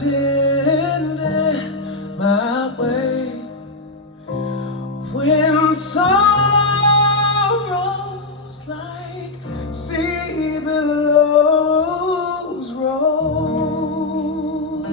sin death my way. When sorrows like sea billows roll,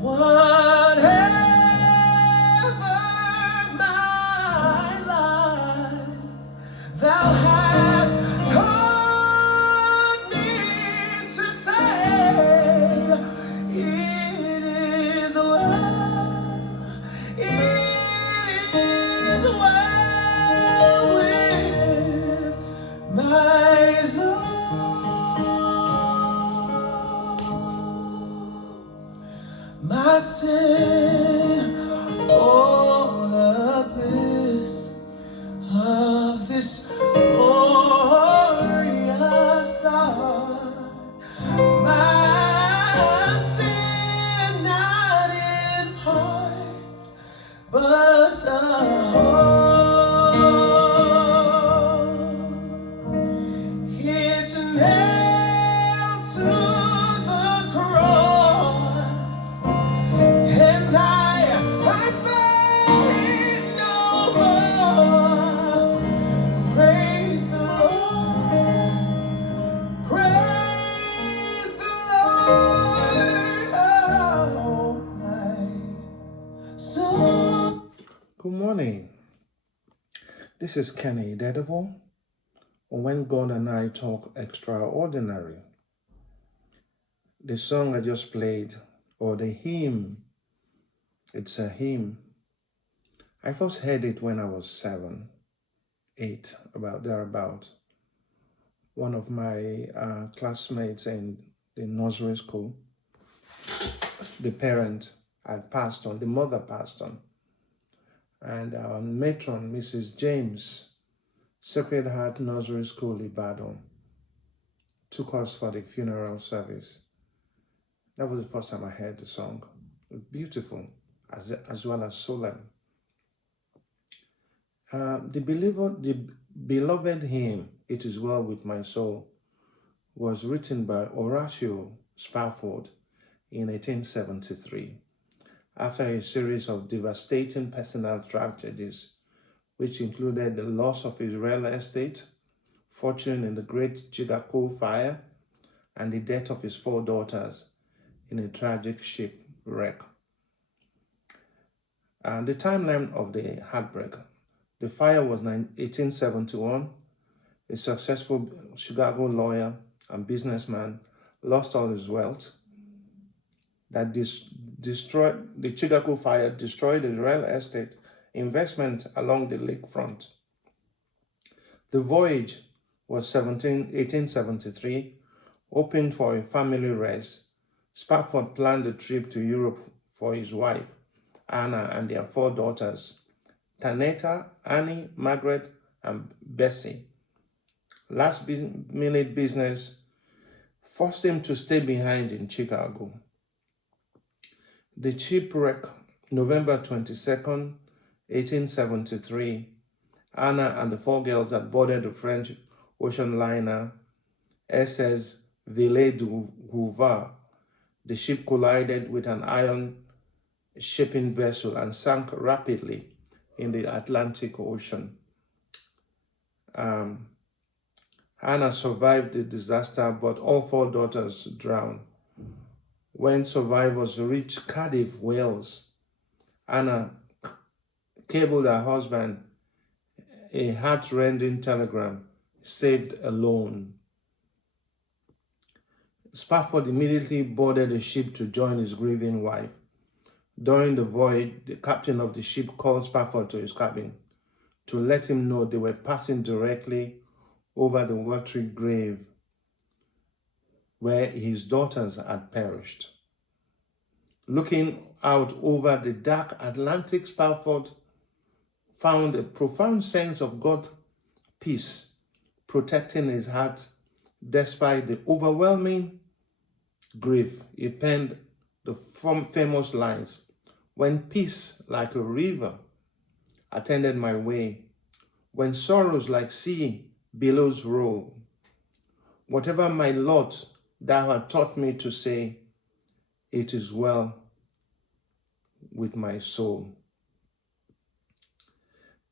whatever my life, thou hast taught me to say, it is well, it is well with my soul. My sin, oh, the bliss of this glorious thought. My sin, not in part, but the whole. It's nailed to the cross, and I bear it no more. Praise the Lord, praise the Lord, oh my soul. Good morning. This is Kenny Daredevil on When God and I Talk Extraordinary. The song I just played, or the hymn, it's a hymn. I first heard it when I was 7, 8, about thereabout. One of my classmates in the nursery school, the parent had passed on, the mother passed on, and our matron, Mrs. James, Sacred Heart Nursery School, Ibadan, took us for the funeral service. That was the first time I heard the song. Beautiful, as well as solemn. The beloved hymn, It Is Well With My Soul, was written by Horatio Spafford in 1873, after a series of devastating personal tragedies, which included the loss of his real estate, fortune in the Great Chicago Fire, and the death of his 4 daughters in a tragic shipwreck. And the timeline of the heartbreak: the fire was 1871. A successful Chicago lawyer and businessman lost all his wealth. That destroyed the Chicago fire, destroyed his real estate investment along the lakefront. The voyage was 1873, hoping for a family rest. Spafford planned a trip to Europe for his wife, Anna, and their 4 daughters, Tanetta, Annie, Margaret, and Bessie. Last-minute business forced him to stay behind in Chicago. The shipwreck, November 22nd, 1873, Anna and the 4 girls had boarded the French ocean liner SS Ville du Havre. The ship collided with an iron shipping vessel and sank rapidly in the Atlantic Ocean. Anna survived the disaster, but all 4 daughters drowned. When survivors reached Cardiff, Wales, Anna cabled her husband a heart-rending telegram, "Saved alone." Spafford immediately boarded the ship to join his grieving wife. During the voyage, the captain of the ship called Spafford to his cabin to let him know they were passing directly over the watery grave where his daughters had perished. Looking out over the dark Atlantic, Spafford found a profound sense of God's peace protecting his heart despite the overwhelming grief. He penned the famous lines, "When peace like a river attended my way, when sorrows like sea billows roll, whatever my lot thou hast taught me to say, it is well with my soul.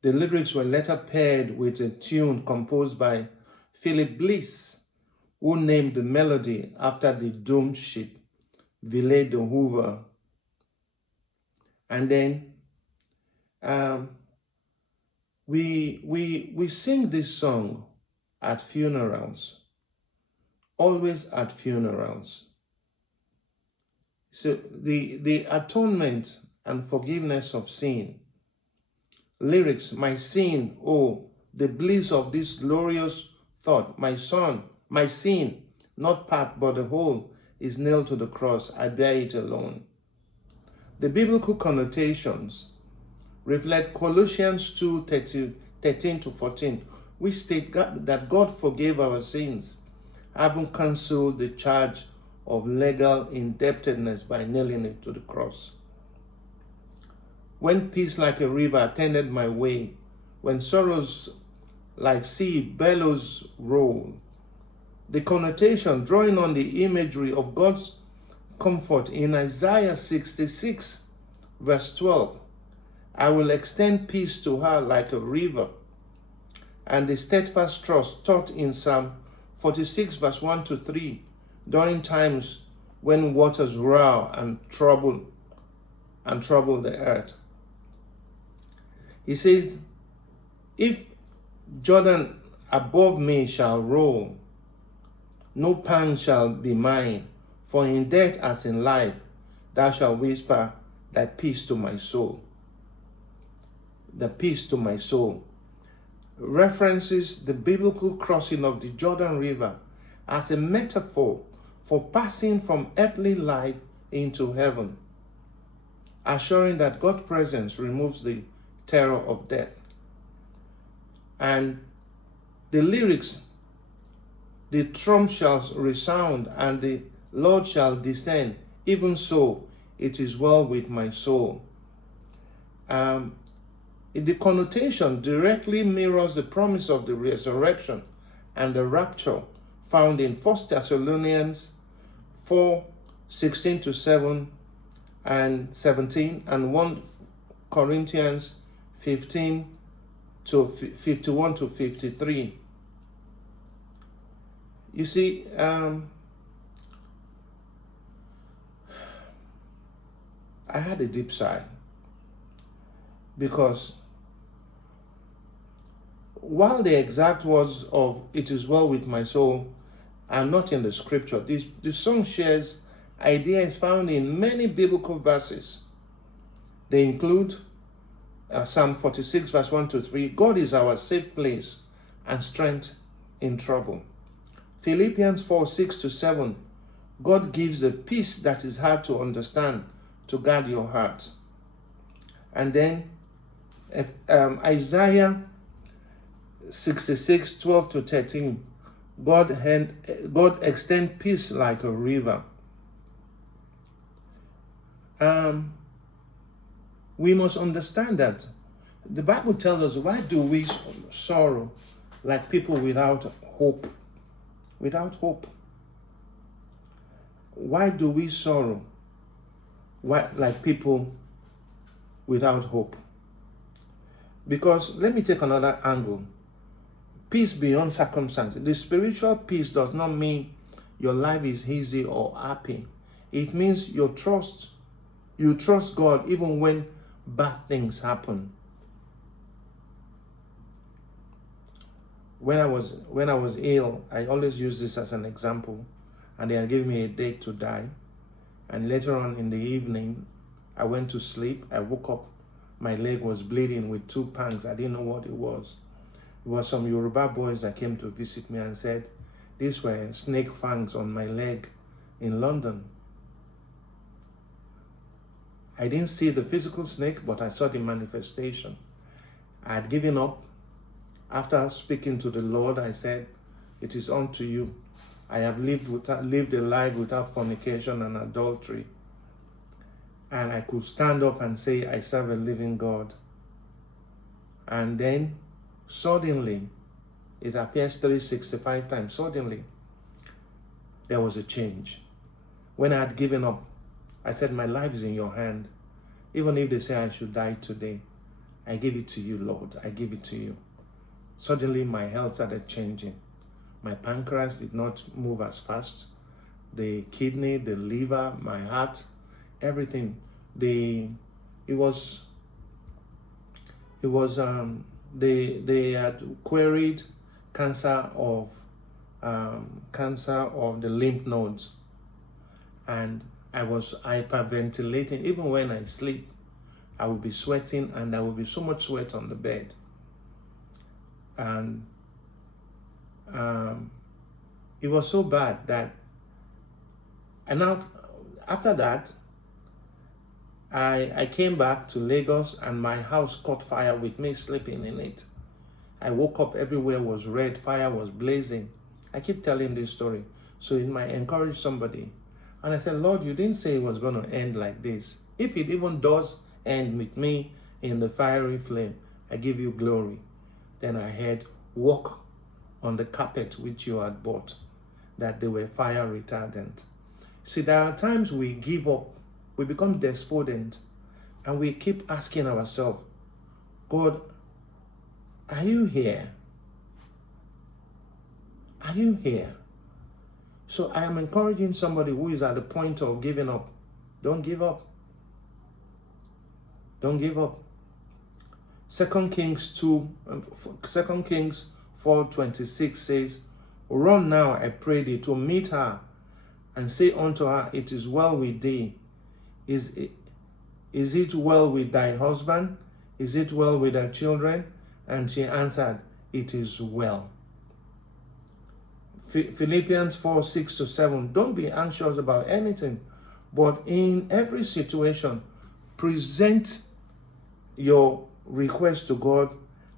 The lyrics were later paired with a tune composed by Philip Bliss, who named the melody after the doomed ship, Ville de Hoover. And then we sing this song at funerals, always at funerals. So the atonement and forgiveness of sin. Lyrics, my sin, oh, the bliss of this glorious thought, my son, my sin, not part but the whole, is nailed to the cross, I bear it alone. The biblical connotations reflect Colossians 2:13 to 14, which state that God forgave our sins, having cancelled the charge of legal indebtedness by nailing it to the cross. When peace like a river attended my way, when sorrows like sea bellows roll, the connotation drawing on the imagery of God's comfort in Isaiah 66, verse 12, I will extend peace to her like a river, and the steadfast trust taught in Psalm 46, verse 1 to 3, during times when waters roar and trouble the earth. He says, if Jordan above me shall roll, no pang shall be mine, for in death as in life, thou shalt whisper thy peace to my soul. The peace to my soul references the biblical crossing of the Jordan River as a metaphor for passing from earthly life into heaven, assuring that God's presence removes the terror of death. And the lyrics, the trump shall resound and the Lord shall descend, even so it is well with my soul. The connotation directly mirrors the promise of the resurrection and the rapture found in 1 Thessalonians 4:16 to 7 and 17 and 1 Corinthians 15 to 51 to 53. You see, I had a deep sigh because while the exact words of "it is well with my soul" are not in the scripture, the song shares ideas found in many biblical verses. They include Psalm 46, verse 1 to 3, God is our safe place and strength in trouble. Philippians 4, 6 to 7, God gives the peace that is hard to understand to guard your heart. And then Isaiah 66, 12 to 13, God extend peace like a river. We must understand that the Bible tells us, why do we sorrow like people without hope? Without hope. Why do we sorrow like people without hope? Because let me take another angle. Peace beyond circumstance. The spiritual peace does not mean your life is easy or happy. It means you trust God even when bad things happen. When I was ill, I always use this as an example, and they had given me a date to die. And later on in the evening, I went to sleep. I woke up, my leg was bleeding with 2 pangs. I didn't know what it was. It was some Yoruba boys that came to visit me and said these were snake fangs on my leg in London. I didn't see the physical snake, but I saw the manifestation. I had given up. After speaking to the Lord, I said, it is unto you. I have lived a life without fornication and adultery. And I could stand up and say, I serve a living God. And then, suddenly, it appears 365 times, suddenly, there was a change. When I had given up, I said, my life is in your hand. Even if they say I should die today, I give it to you, Lord. I give it to you. Suddenly, my health started changing. My pancreas did not move as fast. The kidney, the liver, my heart, everything. They had queried cancer of the lymph nodes, and I was hyperventilating. Even when I sleep, I would be sweating, and there would be so much sweat on the bed. And it was so bad that, and now after that, I came back to Lagos, and my house caught fire with me sleeping in it. I woke up, everywhere was red, fire was blazing. I keep telling this story so it might encourage somebody. And I said, Lord, you didn't say it was going to end like this. If it even does end with me in the fiery flame, I give you glory. Then I heard, walk on the carpet which you had bought, that they were fire retardant. See, there are times we give up, we become despondent, and we keep asking ourselves, God, are you here? Are you here? So I am encouraging somebody who is at the point of giving up. Don't give up. Don't give up. 2 Kings 4:26 says, run now, I pray thee, to meet her, and say unto her, it is well with thee. Is it well with thy husband? Is it well with thy children? And she answered, it is well. Philippians 4:6-7, don't be anxious about anything, but in every situation, present your request to God,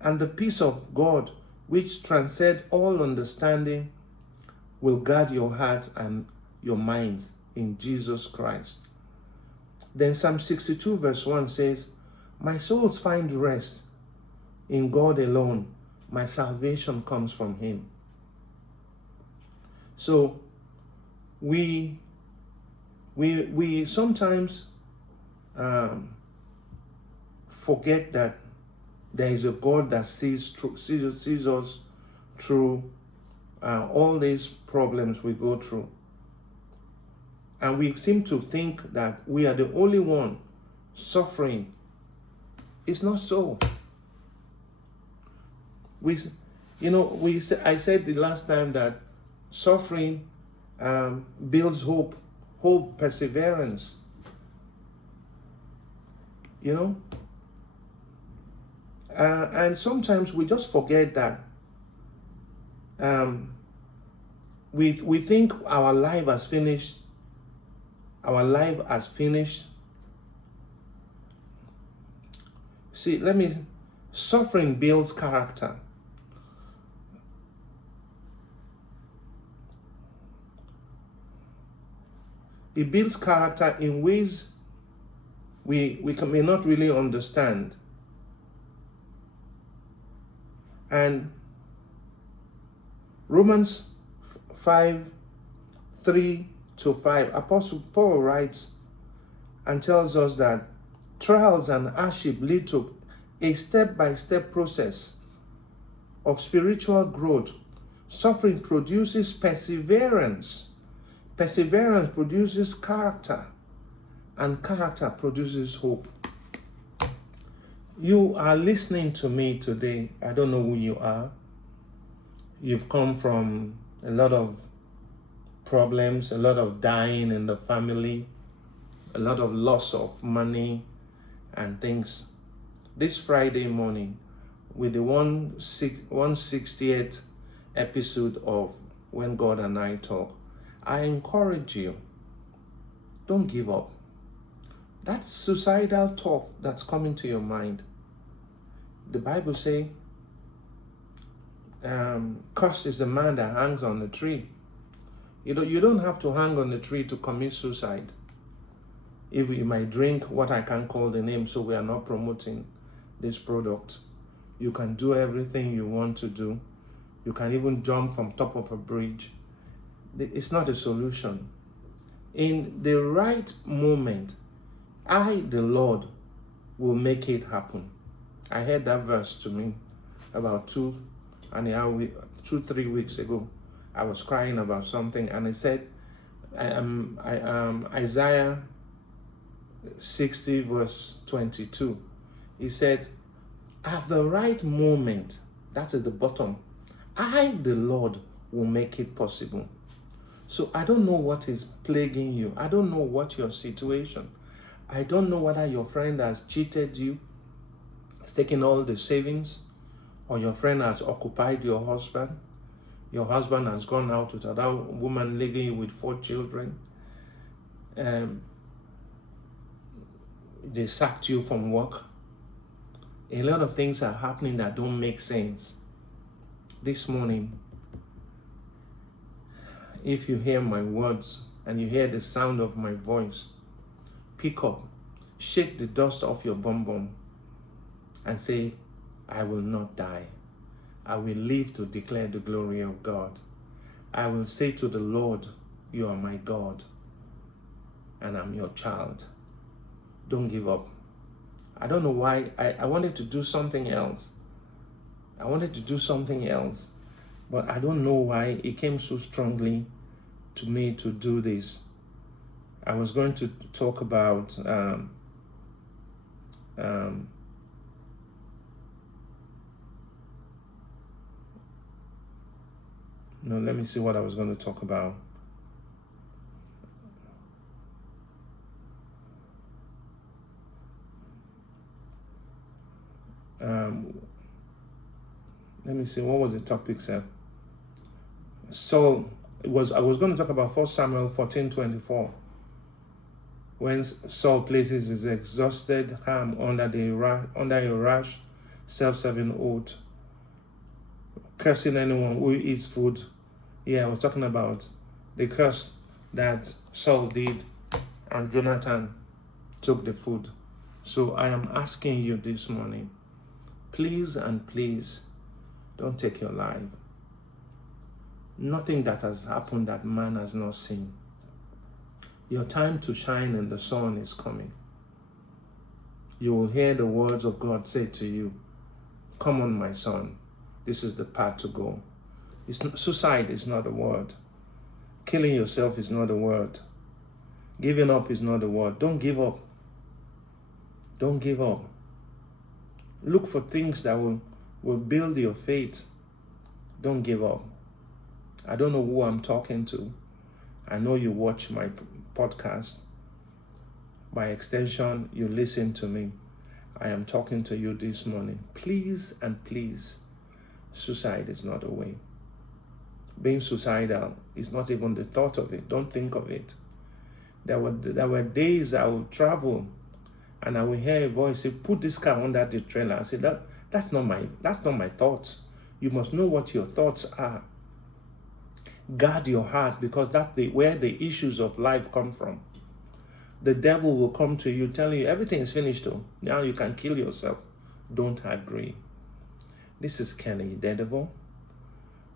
and the peace of God, which transcends all understanding, will guard your heart and your minds in Jesus Christ. Then Psalm 62:1 says, my souls find rest in God alone. My salvation comes from him. So we sometimes forget that there is a God that sees us through all these problems we go through. And we seem to think that we are the only one suffering. It's not so. I said the last time that suffering builds hope, perseverance. And sometimes we just forget that we think our life has finished. See, suffering builds character. It builds character in ways we may not really understand. And Romans 5:3-5, Apostle Paul writes and tells us that trials and hardship lead to a step-by-step process of spiritual growth. Suffering produces perseverance. Perseverance produces character, and character produces hope. You are listening to me today. I don't know who you are. You've come from a lot of problems, a lot of dying in the family, a lot of loss of money and things. This Friday morning, with the 160th episode of When God and I Talk, I encourage you, don't give up. That suicidal thought that's coming to your mind, the Bible says, cursed is the man that hangs on the tree. You don't have to hang on the tree to commit suicide. If you might drink what I can't call the name, so we are not promoting this product. You can do everything you want to do. You can even jump from top of a bridge. It's not a solution. In the right moment, I, the Lord, will make it happen. I heard that verse to me about 3 weeks ago. I was crying about something, and it said, Isaiah 60 verse 22. He said, at the right moment, that's at the bottom, I, the Lord, will make it possible. So I don't know what is plaguing you. I don't know what your situation. I don't know whether your friend has cheated you, has taken all the savings, or your friend has occupied your husband. Your husband has gone out with another woman, leaving you with 4 children. They sacked you from work. A lot of things are happening that don't make sense. This morning, if you hear my words and you hear the sound of my voice, pick up, shake the dust off your bum and say, I will not die. I will live to declare the glory of God. I will say to the Lord, you are my God, and I'm your child. Don't give up. I don't know why. I wanted to do something else. But I don't know why it came so strongly to me to do this. I was going to talk about no, let me see what I was going to talk about. Let me see, what was the topic, Seth? Saul, I was going to talk about 1 Samuel 14:24. When Saul places his exhausted arm under a rash, self-serving oath, cursing anyone who eats food. Yeah, I was talking about the curse that Saul did, and Jonathan took the food. So I am asking you this morning, please and please, don't take your life. Nothing that has happened that man has not seen. Your time to shine in the sun is coming. You will hear the words of God say to you, come on, my son, this is the path to go. Suicide is not a word. Killing yourself is not a word. Giving up is not a word. Don't give up. Don't give up. Look for things that will build your faith. Don't give up. I don't know who I'm talking to. I know you watch my podcast. By extension, you listen to me. I am talking to you this morning. Please and please, suicide is not a way. Being suicidal is not even the thought of it. Don't think of it. There were days I would travel and I will hear a voice say, put this car under the trailer. I say, that's not my thoughts. You must know what your thoughts are. Guard your heart, because that's where the issues of life come from. The devil will come to you telling you everything is finished though. Now you can kill yourself. Don't agree. This is Kenny Daredevil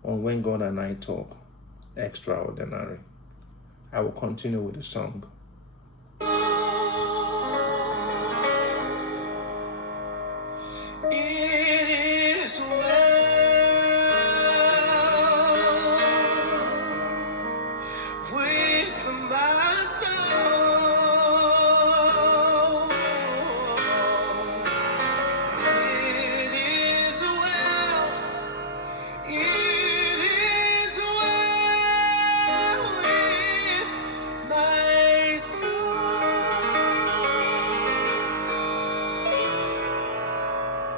on When God and I Talk Extraordinary. I will continue with the song.